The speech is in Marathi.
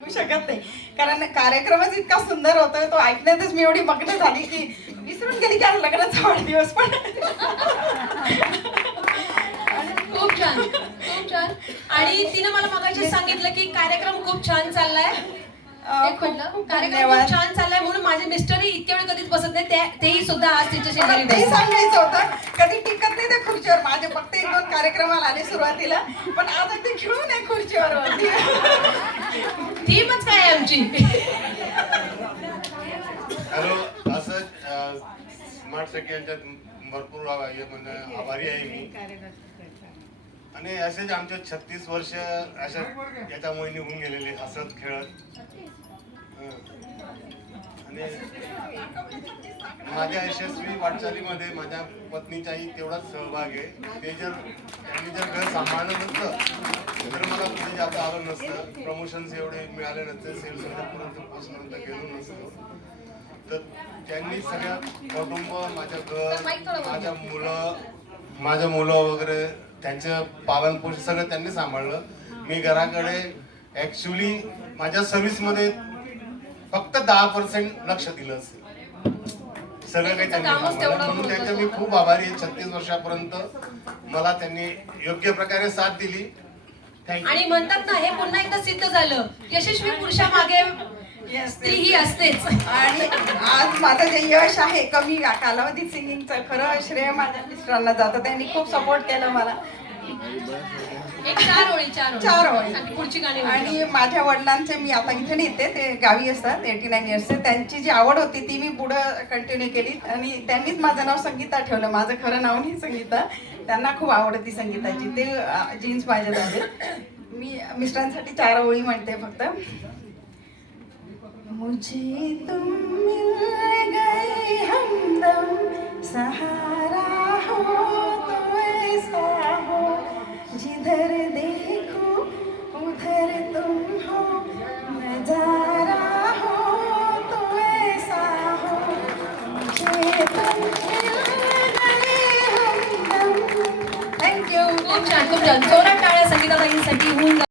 शकत नाही कारण कार्यक्रमच इतका सुंदर होतोय तो ऐकण्यातच मी एवढी मग्न झाली की विसरून गेली की आज लग्नाचा वाढदिवस पण खूप छान खूप छान. आणि तिने मला मगाशी सांगितलं की कार्यक्रम खूप छान चाललाय. एक खूप म्हटलं खूप कार्यक्रम धन्यवाद. खूप छान चाललाय म्हणून माझे मिस्टरही इतक्या वेळ कधीच बसत नाही, तेही सुद्धा आज तिच्या शेजारी ते बसले. सांगायचं होतं कधी टिकत नाही त्या खुर्चीवर माझे फक्त एक दोन कार्यक्रमाला आले सुरुवातीला पण आज अगदी खिळून आहे खुर्चीवर होती. थीमच काय आहे आमची. हॅलो, असं स्मार्ट सिटी यांच्यात भरपूर आभारी आहे मी. आणि असेच आमचे 36 वर्ष अशा याच्यामुळे निघून गेलेले हसत खेळत. आणि माझ्या यशस्वी वाटचालीमध्ये माझ्या पत्नीचाही तेवढाच सहभाग आहे. त्यांनी जर घर सांभाळलं नसतं तर मला कुठे जाता आलं नसतं, प्रमोशन्स एवढे मिळाले नसते, सेल्स पोस्टपर्यंत गेलो नसतो. तर त्यांनी सगळ्या कुटुंब, माझं घर, माझ्या मुलं वगैरे त्यांचं पालनपोषण सगळं त्यांनी सांभाळलं. मी घराकडे ऍक्च्युली माझ्या सर्व्हिसमध्ये फक्त 10% लक्ष दिलं असेल. सगळं काही त्यांनी सांभाळलं म्हणून त्यांच्या मी खूप आभारी आहे. 36 वर्षापर्यंत मला त्यांनी योग्य प्रकारे साथ दिली. थँक्यू. आणि म्हणतात ना, हे पुन्हा एकदा सिद्ध झालं, यशस्वी पुरुषामागे स्त्री ही असतेच. आणि आज माझं जे यश आहे कमी कालावधीत सिंगिंगचं खरं श्रेय माझ्या मिस्टरांना जातं. त्यांनी खूप सपोर्ट केला मला. एक चार ओळी आणि पुढची गाणी आणि माझ्या वडिलांचे मी आता इथे नेते, ते गावी असतात 89 इयर्सचे. त्यांची जी आवड होती ती मी पुढं कंटिन्यू केली आणि त्यांनीच माझं नाव संगीता ठेवलं. माझं खरं नाव नाही संगीता. त्यांना खूप आवड होती संगीताची. ते जीन्स माझ्या झाले. मी मिस्टरांसाठी 4 ओळी म्हणते फक्त. मुझे तुम मिल गए हमदम, सहारा हो तो ऐसा हो, जिधर देखो उधर तुम हो, नजारा हो तो ऐसा हो, मुझे तुम मिल गए हमदम. थँक्यू. खूप छान खूप छान. जोरात टाळ्या संगीताताईंसाठी. होऊन